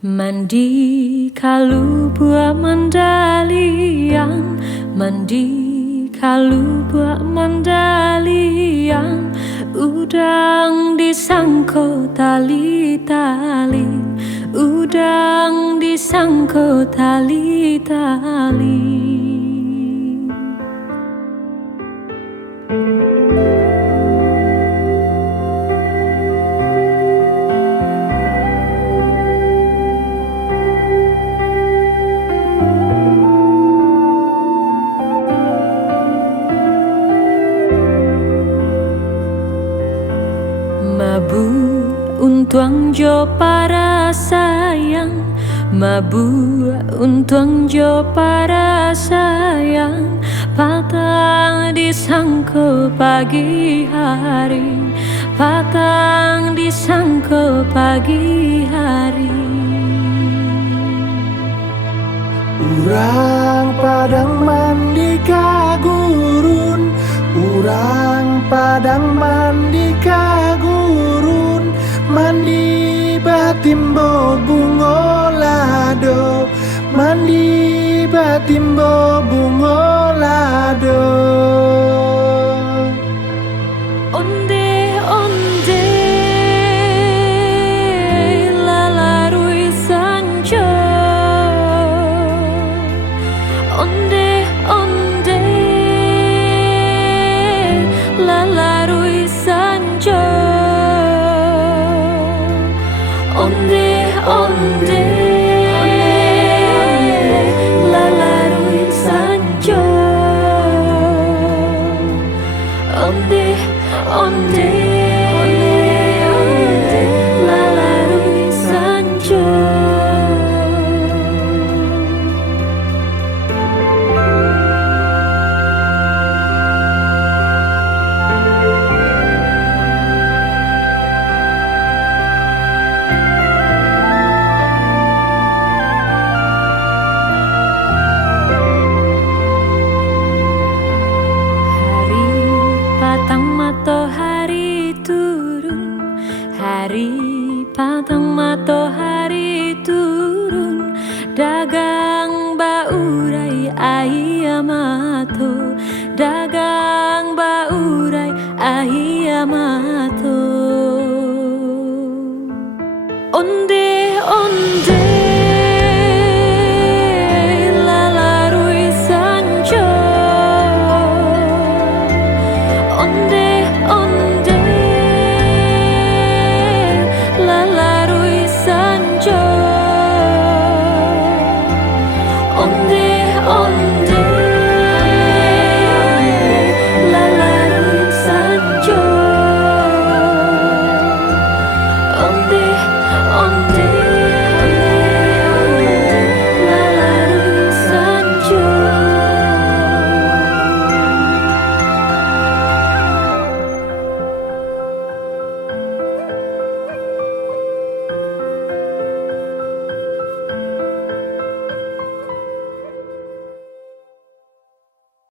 Mandi kalu buat mandaliang, mandi kalu buat mandaliang, udang disangko tali-tali, udang disangko tali-tali. Mabu untuang jo para sayang, mabu untuang jo para sayang, patang disangko pagi hari, patang disangko pagi hari. Urang padang mandi kagurun, urang padang mandi kagurun, mandi batimbo bungolado, mandi batimbo bungolado. Onde onde lalarui sanjo, onde onde lalarui sanjo, onde onde lalarui sanjo, onde onde lalarui sanjo. Matahari turun, hari patang matahari turun, dagang baurai ayamato, dagang baurai ayamato. Onde onde